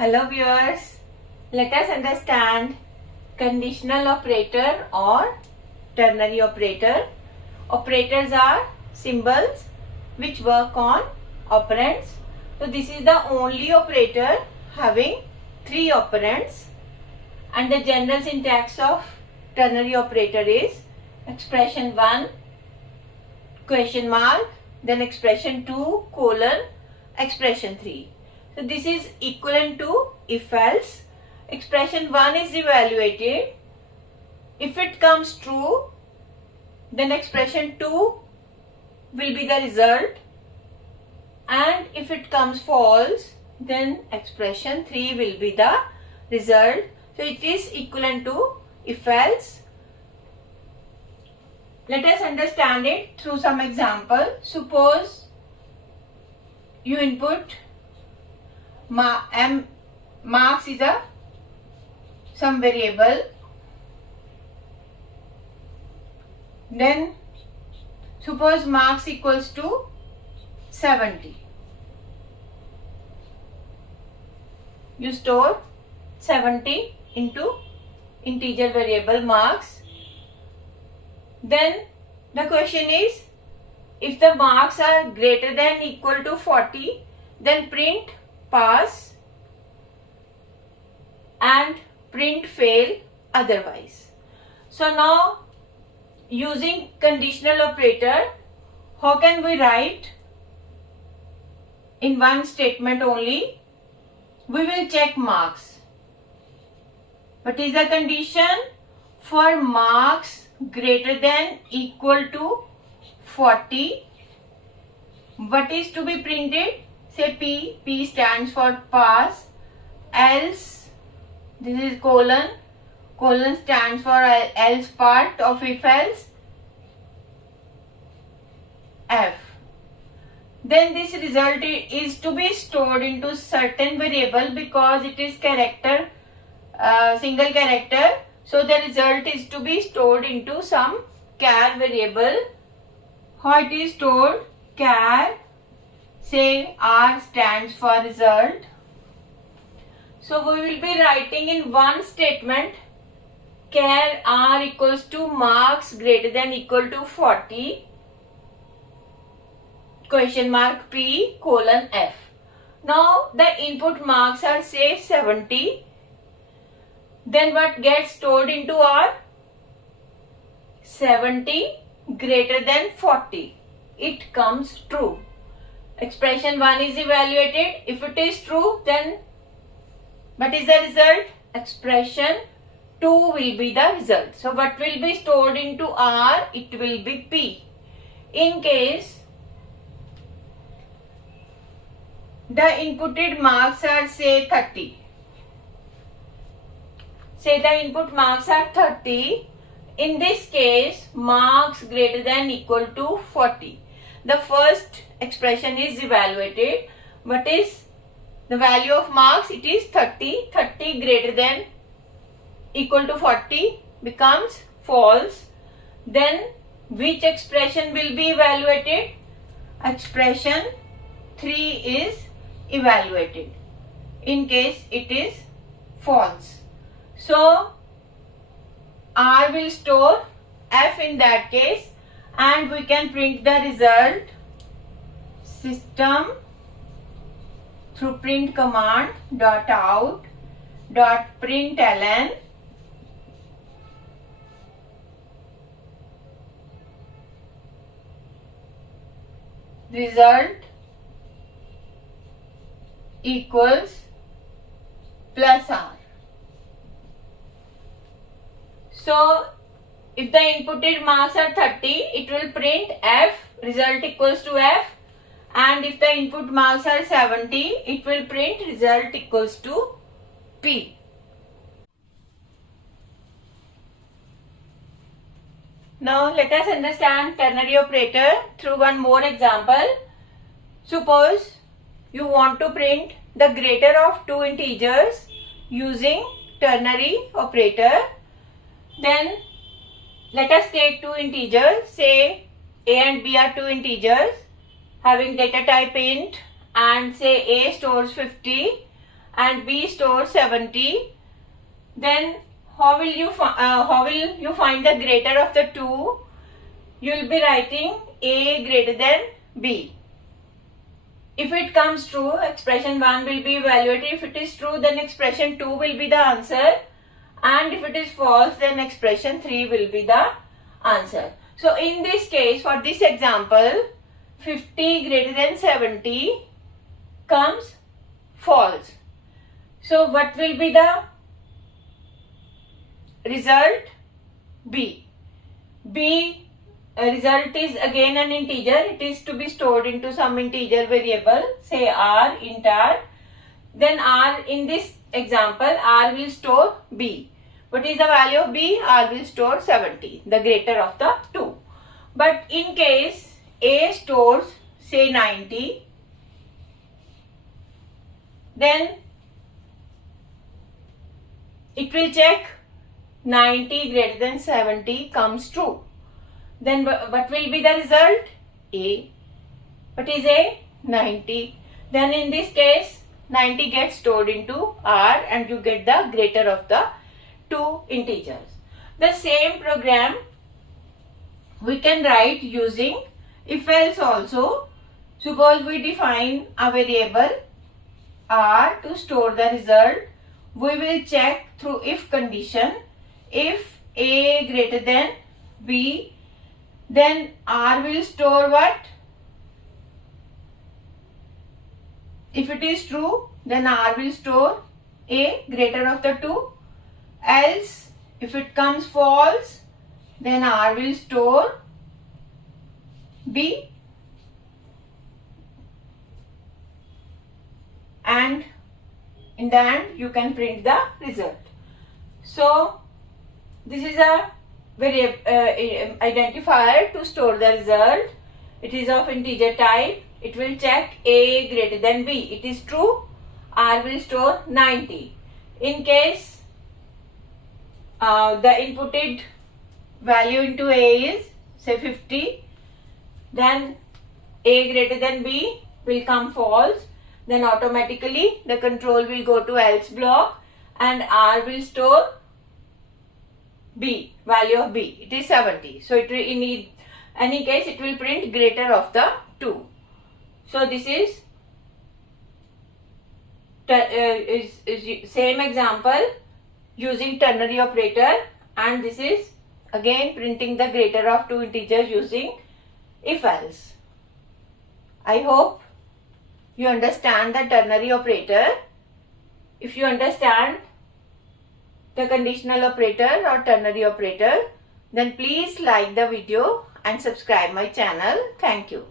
Hello viewers, let us understand conditional operator or ternary operator. Operators are symbols which work on operands. So this is the only operator having three operands, and the general syntax of ternary operator is expression 1 question mark, then expression 2 colon, expression 3. So this is equivalent to if else. Expression 1 is evaluated. If it comes true, then expression 2 will be the result, and if it comes false, then expression 3 will be the result. So it is equivalent to if else. Let us understand it through some example. Suppose you input marks is some variable, then suppose marks equals to 70. You store 70 into integer variable marks. Then the question is, if the marks are greater than equal to 40, then print pass and print fail otherwise. So now, using conditional operator, how can we write in one statement only? We will check marks. What is the condition? For marks greater than equal to 40, what is to be printed? Say P stands for pass, else, this is colon stands for else part of if else, F. Then this result is to be stored into certain variable because it is character, single character. So the result is to be stored into some char variable. How it is stored? Char, say R stands for result. So we will be writing in one statement char R equals to marks greater than equal to 40 question mark P colon F. Now the input marks are say 70. Then what gets stored into R? 70 greater than 40. It comes true. Expression 1 is evaluated. If it is true, then what is the result? Expression 2 will be the result. So what will be stored into R? It will be P. In case the inputted marks are say 30. Say the input marks are 30. In this case, marks greater than equal to 40. The first expression is evaluated. What is the value of marks? It is 30. 30 greater than equal to 40 becomes false. Then which expression will be evaluated? Expression 3 is evaluated in case it is false. So R will store F in that case, and we can print the result system through print command dot out dot println result equals plus R. So if the inputted marks are 30, it will print F, result equals to F, and if the input marks are 70, it will print result equals to P. Now let us understand ternary operator through one more example. Suppose you want to print the greater of two integers using ternary operator. Then let us take two integers, say A and B are two integers having data type int, and say A stores 50 and B stores 70, then how will you find the greater of the two? You will be writing A greater than B. If it comes true, expression 1 will be evaluated. If it is true, then expression 2 will be the answer. And if it is false, then expression 3 will be the answer. So in this case, for this example, 50 greater than 70 comes false. So what will be the result? B. Result is again an integer. It is to be stored into some integer variable, say R, int R. Then R, in this example, R will store B. What is the value of B? R will store 70, the greater of the two. But in case A stores say 90, then it will check 90 greater than 70 comes true. Then what will be the result? A. What is A? 90. Then in this case, 90 gets stored into R and you get the greater of the two integers. The same program we can write using if else also. Suppose we define a variable R to store the result. We will check through if condition. If A greater than B, then R will store what? If it is true, then R will store A greater of the two. Else, if it comes false, then R will store B. And in the end, you can print the result. So, this is a identifier to store the result. It is of integer type. It will check A greater than B. It is true, R will store 90. In case the inputted value into A is say 50, then A greater than B will come false. Then automatically the control will go to else block and R will store B, value of B. It is 70. So it will, in any case, it will print greater of the two. So this is same example using ternary operator, and this is again printing the greater of two integers using if else. I hope you understand the ternary operator. If you understand the conditional operator or ternary operator, then please like the video and subscribe my channel. Thank you.